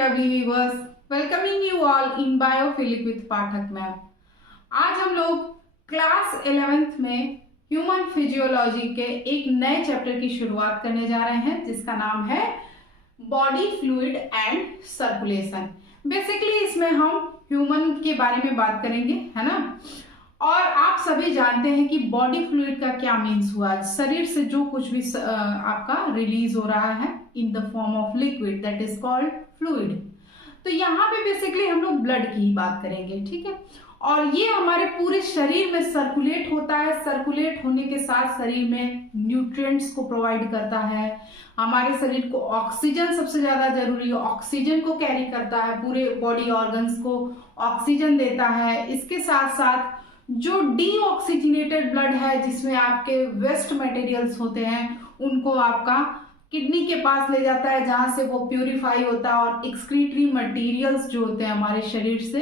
lovely viewers, welcoming you all in Biophilic with Pathak ma'am. आज हम लोग class 11th में ह्यूमन फिजियोलॉजी के एक नए चैप्टर की शुरुआत करने जा रहे हैं जिसका नाम है body fluid and circulation. Basically इसमें हम ह्यूमन के बारे में बात करेंगे, है ना। और आप सभी जानते हैं कि बॉडी फ्लूइड का क्या मीन्स हुआ। शरीर से जो कुछ भी आपका रिलीज हो रहा है in the form of liquid, that is called fluid. तो यहाँ पे बेसिकली हम लोग ब्लड की ही बात करेंगे, ठीक है। और ये हमारे पूरे शरीर में सर्कुलेट होता है। सर्कुलेट होने के साथ शरीर में न्यूट्रिएंट्स को प्रोवाइड करता है। हमारे शरीर को ऑक्सीजन सबसे ज्यादा जरूरी है, ऑक्सीजन को कैरी करता है, पूरे बॉडी ऑर्गन्स को ऑक्सीजन देता है। इसके साथ साथ जो डीऑक्सीजनेटेड ब्लड है जिसमें आपके वेस्ट मटेरियल्स होते हैं उनको आपका किडनी के पास ले जाता है जहां से वो प्यूरिफाई होता है और एक्सक्रीटरी मटेरियल्स जो होते हैं हमारे शरीर से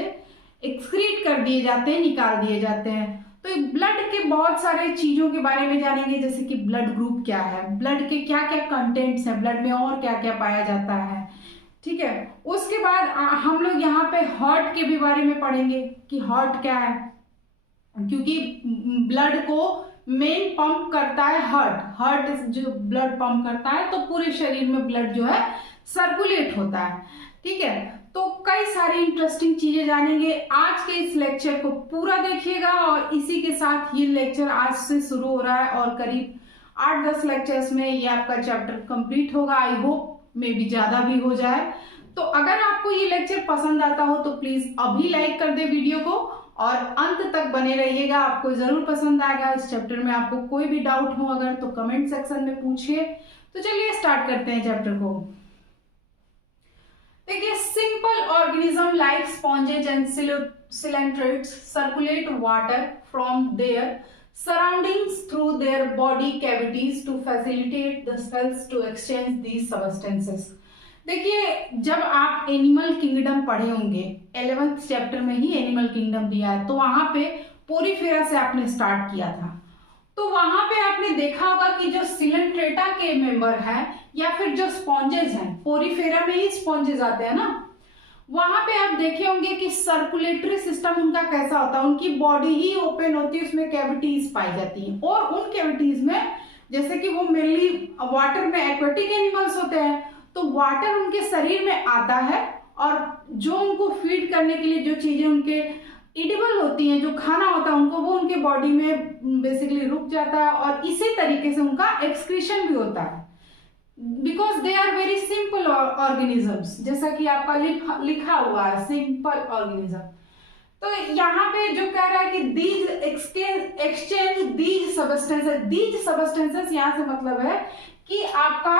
एक्सक्रीट कर दिए जाते हैं, निकाल दिए जाते हैं। तो ब्लड के बहुत सारे चीजों के बारे में जानेंगे, जैसे कि ब्लड ग्रुप क्या है, ब्लड के क्या क्या कंटेंट्स हैं, ब्लड में और क्या क्या पाया जाता है, ठीक है। उसके बाद हम लोग यहाँ पे हार्ट के भी बारे में पढ़ेंगे कि हार्ट क्या है, क्योंकि ब्लड को मेन पंप करता है हार्ट जो ब्लड पंप करता है, तो पूरे शरीर में ब्लड जो है सर्कुलेट होता है, ठीक है। तो कई सारी इंटरेस्टिंग चीजें जानेंगे। आज के इस लेक्चर को पूरा देखिएगा और इसी के साथ ये लेक्चर आज से शुरू हो रहा है और करीब 8-10 लेक्चर्स में ये आपका चैप्टर कंप्लीट होगा। आई होप मे भी ज्यादा भी हो जाए। तो अगर आपको ये लेक्चर पसंद आता हो तो प्लीज अभी लाइक कर दे वीडियो को और अंत तक बने रहिएगा, आपको जरूर पसंद आएगा। इस चैप्टर में आपको कोई भी डाउट हो अगर तो कमेंट सेक्शन में पूछिए। तो चलिए स्टार्ट करते हैं चैप्टर को। देखिए, simple organism like sponges and coelenterates circulate water from their surroundings through their body cavities to facilitate the cells to exchange these substances. देखिए, जब आप एनिमल किंगडम पढ़े होंगे, 11th चैप्टर में ही एनिमल किंगडम दिया है, तो वहां पे पोरीफेरा से आपने स्टार्ट किया था। तो वहां पे आपने देखा होगा कि जो सिलेंट्रेटा के मेंबर है या फिर जो स्पॉन्जेस हैं, पोरीफेरा में ही स्पॉन्जेस आते हैं ना, वहां पे आप देखे होंगे कि सर्कुलेटरी सिस्टम उनका कैसा होता है। उनकी बॉडी ही ओपन होती है, उसमें कैविटीज पाई जाती हैं और उन कैविटीज में जैसे कि वो मेनली वाटर में एक्वेटिक एनिमल्स होते हैं, तो वाटर उनके शरीर में आता है और जो उनको फीड करने के लिए जो चीजें उनके एडिबल होती हैं, जो खाना होता है उनको, वो उनके बॉडी में बेसिकली रुक जाता है और इसी तरीके से उनका एक्सक्रीशन भी होता है, because they are very simple organisms, जैसा कि आपका लिखा हुआ है सिंपल ऑर्गेनिज्म। तो यहाँ पे जो कह रहा है कि दीज एक्सचेंज दीज सबस्टेंसेस, यहाँ से मतलब है कि आपका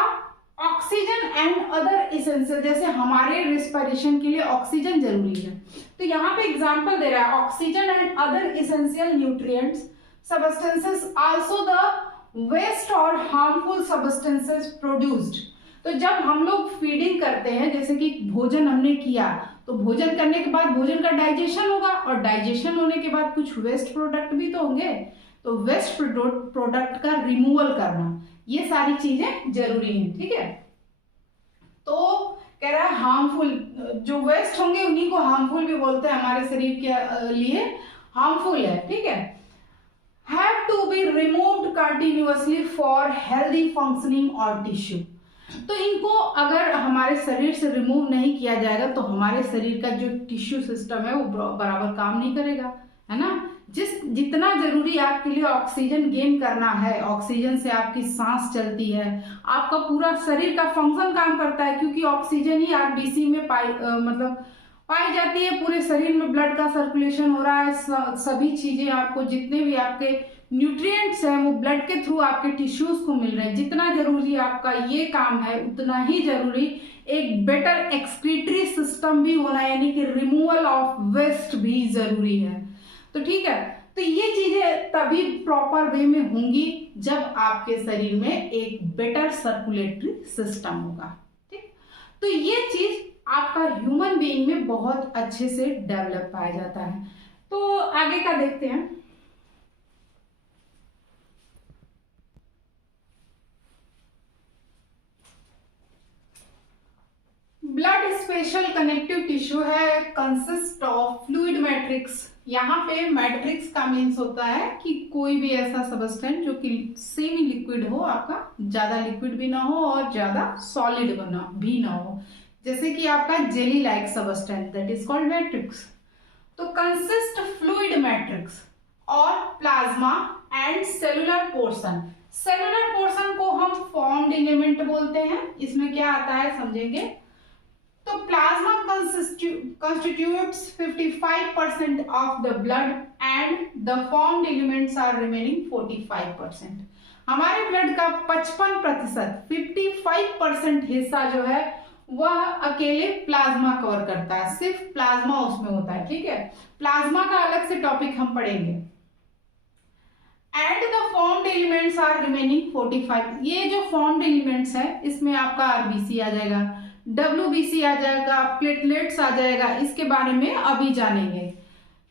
ऑक्सीजन एंड अदर इसेंशियल, जैसे हमारे रेस्पिरेशन के लिए ऑक्सीजन जरूरी है, तो यहाँ पे एग्जांपल दे रहा है oxygen and other essential nutrients substances also the waste और हार्मफुल सब्सटेंसेस प्रोड्यूस्ड। तो जब हम लोग फीडिंग करते हैं, जैसे कि भोजन हमने किया, तो भोजन करने के बाद भोजन का डाइजेशन होगा और डाइजेशन होने के बाद कुछ वेस्ट प्रोडक्ट भी तो होंगे, तो वेस्ट प्रोडक्ट का रिमूवल करना, ये सारी चीजें जरूरी हैं, ठीक है। तो कह रहा है हार्मफुल, जो वेस्ट होंगे उन्हीं को हार्मफुल भी बोलते हैं, हमारे शरीर के लिए हार्मफुल है, ठीक है। Have to be removed continuously for healthy functioning और टिश्यू। तो इनको अगर हमारे शरीर से रिमूव नहीं किया जाएगा तो हमारे शरीर का जो टिश्यू सिस्टम है वो बराबर काम नहीं करेगा, है ना। जितना जरूरी आपके लिए ऑक्सीजन गेन करना है, ऑक्सीजन से आपकी सांस चलती है, आपका पूरा शरीर का फंक्शन काम करता है, क्योंकि ऑक्सीजन ही आरबीसी में पाई जाती है। पूरे शरीर में ब्लड का सर्कुलेशन हो रहा है, सभी चीजें आपको, जितने भी आपके न्यूट्रिएंट्स हैं वो ब्लड के थ्रू आपके टिश्यूज को मिल रहे हैं। जितना जरूरी आपका ये काम है उतना ही जरूरी एक बेटर एक्सक्रीटरी सिस्टम भी होना, यानी कि रिमूवल ऑफ वेस्ट भी जरूरी है। तो ठीक है, तो ये चीजें तभी प्रॉपर वे में होंगी जब आपके शरीर में एक बेटर सर्कुलेटरी सिस्टम होगा, ठीक। तो ये चीज आपका ह्यूमन बीइंग में बहुत अच्छे से डेवलप पाया जाता है। तो आगे का देखते हैं। ब्लड स्पेशल कनेक्टिव टिश्यू है, कंसिस्ट ऑफ फ्लूइड मैट्रिक्स। यहाँ पे मैट्रिक्स का मीन्स होता है कि कोई भी ऐसा सबस्टेंस जो कि सेमी लिक्विड हो, आपका ज्यादा लिक्विड भी ना हो और ज्यादा सॉलिड भी ना हो, जैसे कि आपका jelly like substance, that is called matrix. तो कंसिस्ट फ्लूइड मैट्रिक्स और plasma and cellular portion. Cellular portion को हम फॉर्म्ड एलिमेंट बोलते हैं। इसमें क्या आता है समझेंगे। तो plasma constitutes 55% of the blood and the formed elements are remaining 45%। हमारे ब्लड का 55%, 55% हिस्सा जो है वह अकेले प्लाज्मा कवर करता है, सिर्फ प्लाज्मा उसमें होता है। ठीक है, प्लाज्मा का अलग से टॉपिक हम पढ़ेंगे। And the formed elements are remaining 45। ये जो फॉर्म्ड एलिमेंट्स है इसमें आपका आरबीसी आ जाएगा, डब्ल्यूबीसी आ जाएगा, प्लेटलेट्स आ जाएगा, इसके बारे में अभी जानेंगे।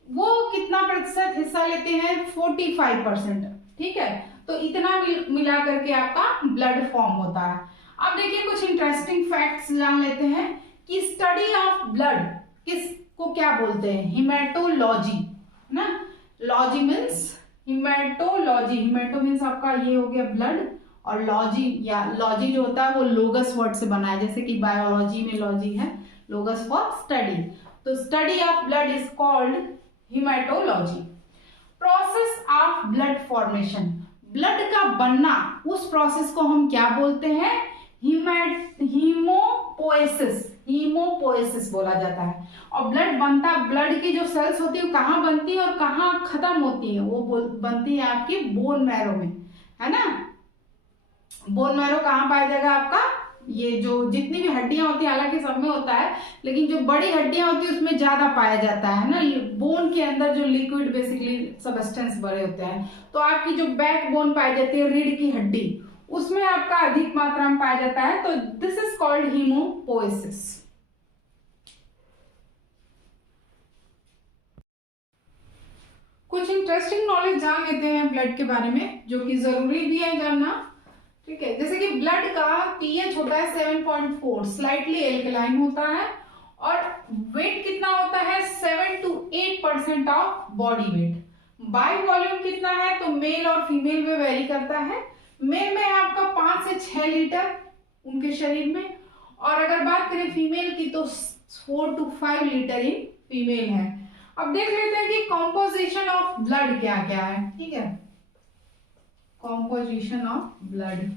वो कितना प्रतिशत हिस्सा लेते हैं, 45%। ठीक है, तो इतना मिला करके आपका ब्लड फॉर्म होता है। अब देखिए कुछ इंटरेस्टिंग फैक्ट्स जान लेते हैं कि स्टडी ऑफ ब्लड किसको क्या बोलते हैं, हिमेटोलॉजी ना। लॉजी मीन्स हिमेटोलॉजी, हिमेटो मीन्स आपका ये हो गया ब्लड, और लॉजी या लॉजी जो होता है वो लोगस वर्ड से बना है, जैसे कि बायोलॉजी में लॉजी है, लोगस फॉर स्टडी। तो study of blood is called haematology. Process of blood formation, blood का बनना, उस प्रोसेस को हम क्या बोलते हैं, हीमोपोएसिस, हीमोपोएसिस बोला जाता है। और ब्लड बनता, ब्लड की जो सेल्स होती है वो कहाँ बनती है और कहाँ खत्म होती है, वो बनती है आपकी बोन मैरो में, है ना। बोन मैरो कहाँ पाया जाएगा आपका, ये जो जितनी भी हड्डियां होती है, हालांकि सब में होता है, लेकिन जो बड़ी हड्डियां होती है उसमें ज्यादा पाया जाता है ना। बोन के अंदर जो लिक्विड बेसिकली सबस्टेंस भरे होते हैं, तो आपकी जो बैक बोन पाई जाती है, रीढ़ की हड्डी, उसमें आपका अधिक मात्रा में पाया जाता है। तो दिस इज कॉल्ड हीमोपोएसिस। कुछ इंटरेस्टिंग नॉलेज जान लेते हैं ब्लड के बारे में, जो कि जरूरी भी है जानना। ठीक है, जैसे कि ब्लड का पीएच होता है 7.4, स्लाइटली एल्कलाइन होता है, और वेट कितना होता है 7 to 8% of body weight. By volume कितना है, तो मेल और फीमेल में वेरी करता है। मेल में आपका 5 से 6 लीटर उनके शरीर में, और अगर बात करें फीमेल की तो 4 to 5 लीटर इन फीमेल है। अब देख लेते हैं कि कॉम्पोजिशन ऑफ ब्लड क्या क्या है। ठीक है, कॉम्पोजिशन ऑफ ब्लड।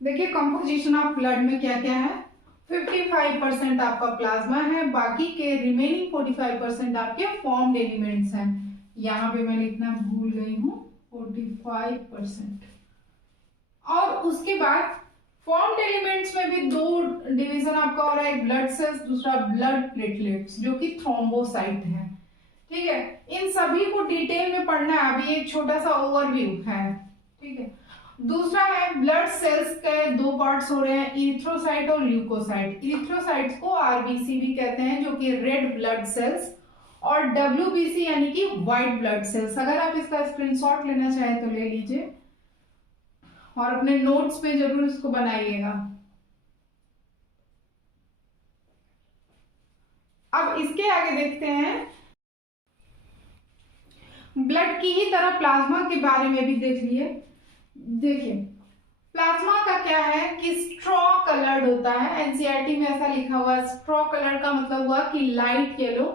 देखिए कॉम्पोजिशन ऑफ ब्लड में क्या क्या है, 55% आपका प्लाज्मा है, बाकी के रिमेनिंग 45% आपके फॉर्म्ड एलिमेंट्स हैं। यहां पे मैं लिखना भूल गई हूं 45%। और उसके बाद फॉर्म्ड एलिमेंट्स में भी दो डिवीजन आपका हो रहा है, एक ब्लड सेल्स, दूसरा ब्लड प्लेटलेट्स, जो कि थ्रोम्बोसाइट है। ठीक है, इन सभी को डिटेल में पढ़ना है, अभी एक छोटा सा ओवरव्यू है। ठीक है, दूसरा है ब्लड सेल्स के दो पार्ट्स हो रहे हैं, इरिथ्रोसाइट और ल्यूकोसाइट। इरिथ्रोसाइट्स को आरबीसी भी कहते हैं, जो कि रेड ब्लड सेल्स, और डब्ल्यूबीसी यानी कि व्हाइट ब्लड सेल्स। अगर आप इसका स्क्रीनशॉट लेना चाहें तो ले लीजिए, और अपने नोट्स में जरूर इसको बनाइएगा। अब इसके आगे देखते हैं, ब्लड की ही तरह प्लाज्मा के बारे में भी देख लिए। देखिए प्लाज्मा का क्या है कि स्ट्रॉ कलर्ड होता है, एनसीईआरटी में ऐसा लिखा हुआ है। स्ट्रॉ कलर का मतलब हुआ कि light yellow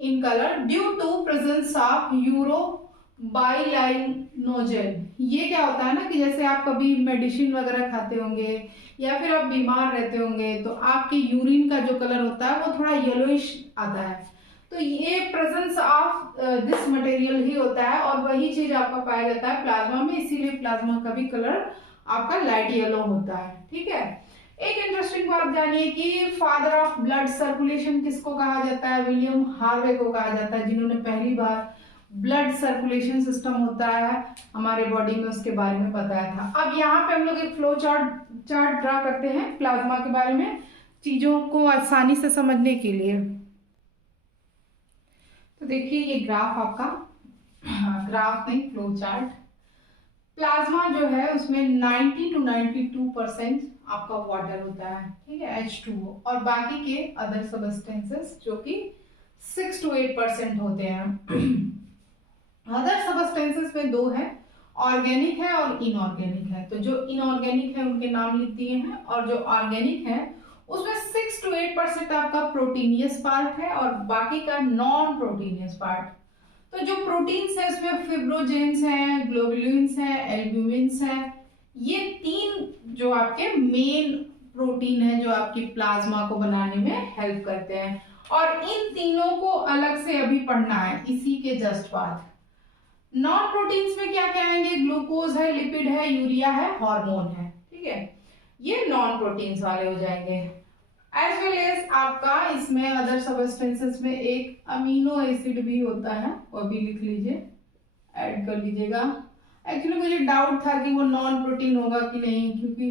in colour due to presence of urobilinogen. ये क्या होता है ना कि जैसे आप कभी मेडिसिन वगैरह खाते होंगे या फिर आप बीमार रहते होंगे, तो आपके यूरिन का जो कलर होता है वो थोड़ा येलोइश आता है। तो ये प्रेजेंस ऑफ दिस मटेरियल ही होता है, और वही चीज आपका पाया जाता है प्लाज्मा में, इसीलिए प्लाज्मा का भी कलर आपका लाइट येलो होता है। ठीक है, एक इंटरेस्टिंग बात जानिए कि फादर ऑफ ब्लड सर्कुलेशन किसको कहा जाता है, विलियम हार्वे को कहा जाता है, जिन्होंने पहली बार ब्लड सर्कुलेशन सिस्टम होता है हमारे बॉडी में, उसके बारे में बताया था। अब यहाँ पे हम लोग एक फ्लो चार्ट ड्रा करते हैं प्लाज्मा के बारे में, चीजों को आसानी से समझने के लिए। तो देखिए ये ग्राफ आपका, ग्राफ नहीं फ्लो चार्ट। प्लाज्मा जो है उसमें 90 to 92% आपका वाटर होता है, ठीक है, H2O, और बाकी के अदर सबस्टेंसेस जो कि 6 to 8% होते हैं। अदर सबस्टेंसेस में दो है, ऑर्गेनिक है और इनऑर्गेनिक है। तो जो इनऑर्गेनिक है उनके नाम लिख दिए हैं, और जो ऑर्गेनिक है उसमें 6 to 8% आपका प्रोटीनियस पार्ट है और बाकी का नॉन प्रोटीनियस पार्ट। तो जो प्रोटीन्स है उसमें फिब्रोजेंस हैं, ग्लोबुलिन्स हैं, एल्ब्यूमिन्स हैं। ये तीन जो आपके मेन प्रोटीन है जो आपकी प्लाज्मा को बनाने में हेल्प करते हैं, और इन तीनों को अलग से अभी पढ़ना है इसी के जस्ट बाद। नॉन प्रोटीन्स में क्या क्या आएंगे? ग्लूकोज है, लिपिड है, यूरिया है, हार्मोन है, ठीक है, ये नॉन प्रोटीन्स वाले हो जाएंगे। एज वेल एज आपका इसमें अदर सबस्टेंसेस में एक अमीनो एसिड भी होता है, वो भी लिख लीजिए, ऐड कर लीजिएगा। एक्चुअली मुझे डाउट था कि वो नॉन प्रोटीन होगा कि नहीं, क्योंकि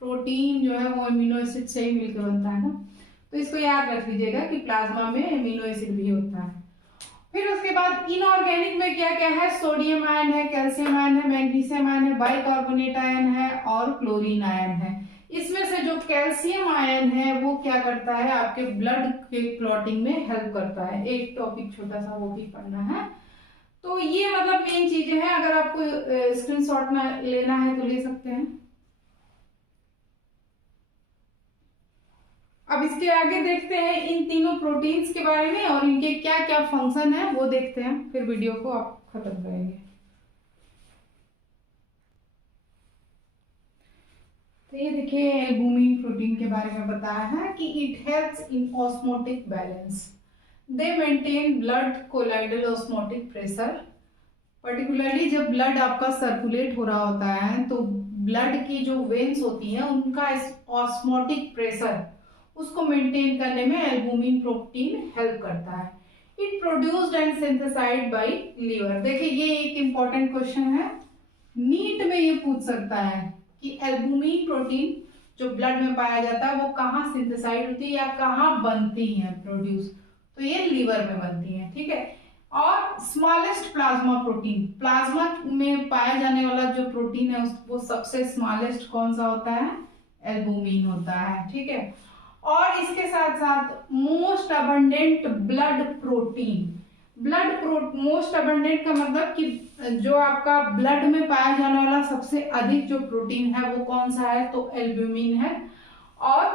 प्रोटीन जो है वो अमीनो एसिड से ही मिलकर बनता है ना, तो इसको याद रख लीजिएगा कि प्लाज्मा में अमीनो एसिड भी होता है। फिर उसके बाद इनऑर्गेनिक में क्या क्या है? सोडियम आयन है, कैल्शियम आयन है, मैग्नीशियम आयन है, बाइकार्बोनेट आयन है और क्लोरीन आयन है। इसमें से जो कैल्शियम आयन है वो क्या करता है? आपके ब्लड के क्लॉटिंग में हेल्प करता है। एक टॉपिक छोटा सा वो भी पढ़ना है। तो ये मतलब मेन चीजें हैं, अगर आपको स्क्रीनशॉट में लेना है तो ले सकते हैं। अब इसके आगे देखते हैं इन तीनों प्रोटीन्स के बारे में और इनके क्या क्या फंक्शन है वो देखते हैं, फिर वीडियो को आप खत्म करेंगे। तो ये देखिए एल्बुमिन प्रोटीन के बारे में बताया है कि it helps in osmotic balance, they maintain blood colloidal osmotic pressure. Particularly जब ब्लड आपका सर्कुलेट हो रहा होता है तो ब्लड की जो वेन्स होती हैं उनका ऑस्मोटिक प्रेशर उसको मेंटेन करने में एल्बुमिन प्रोटीन हेल्प करता है। It produced and synthesised by liver. देखिए ये एक इंपॉर्टेंट क्वेश्चन है, नीट में ये पूछ सकता है कि एल्बुमिन प्रोटीन जो ब्लड में पाया जाता है वो कहाँ सिंथेसाइज होती है या कहाँ बनती है प्रोड्यूस, तो ये लीवर में बनती है, ठीक है। और स्मॉलेस्ट प्लाज्मा प्रोटीन, प्लाज्मा में पाया जाने वाला जो प्रोटीन है वो सबसे स्मॉलेस्ट कौन सा होता है? एल्बुमिन होता है, ठीक है। और इसके साथ साथ most abundant blood protein, most abundant का मतलब कि जो आपका ब्लड में पाया जाने वाला सबसे अधिक जो प्रोटीन है वो कौन सा है? तो एल्ब्यूमिन है। और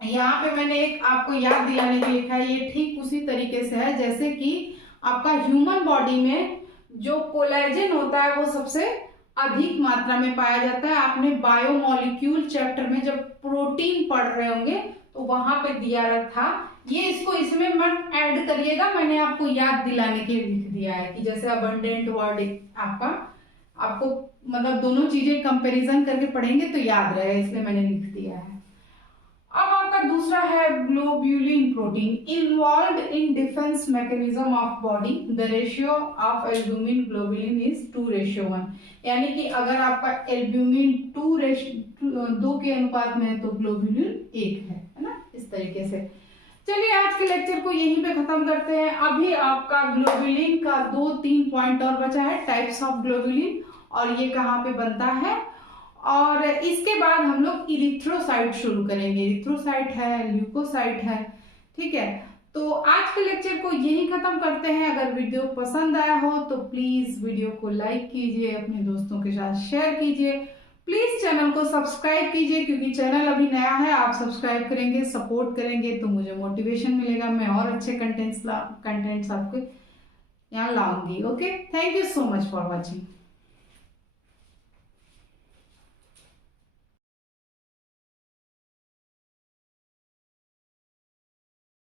यहाँ पे मैंने एक आपको याद दिलाने के लिए लिखा है, ये ठीक उसी तरीके से है जैसे कि आपका ह्यूमन बॉडी में जो कोलेजन होता है वो सबसे अधिक मात्रा में पाया जाता है। आपने बायोमोलिक्यूल चैप्टर में जब प्रोटीन पढ़ रहे होंगे तो वहां पे दिया था, ये इसको इसमें मत ऐड करिएगा, मैंने आपको याद दिलाने के लिए लिख दिया है कि जैसे अबंडेंट वर्ड आपको मतलब दोनों चीजें कंपैरिजन करके पढ़ेंगे तो याद रहे, इसलिए मैंने लिख दिया है। अब आपका दूसरा है globulin protein, involved in defence mechanism of body, the ratio of albumin globulin is 2:1, यानी कि अगर आपका एल्ब्यूमिन 2 के अनुपात में है तो ग्लोब्यूलिन 1 है ना, इस तरीके से। चलिए आज के लेक्चर को यहीं पे खत्म करते हैं। अभी आपका ग्लोब्यूलिन का 2-3 पॉइंट और बचा है, टाइप्स ऑफ ग्लोब्यूलिन और ये कहाँ पे बनता है, और इसके बाद हम लोग इरिथ्रोसाइट शुरू करेंगे। इरिथ्रोसाइट है, ल्यूकोसाइट है, ठीक है। तो आज के लेक्चर को यही खत्म करते हैं। अगर वीडियो पसंद आया हो तो प्लीज वीडियो को लाइक कीजिए, अपने दोस्तों के साथ शेयर कीजिए, प्लीज चैनल को सब्सक्राइब कीजिए क्योंकि चैनल अभी नया है। आप सब्सक्राइब करेंगे, सपोर्ट करेंगे तो मुझे मोटिवेशन मिलेगा, मैं और अच्छे कंटेंट्स आपको यहाँ लाऊंगी। Okay, thank you so much for watching.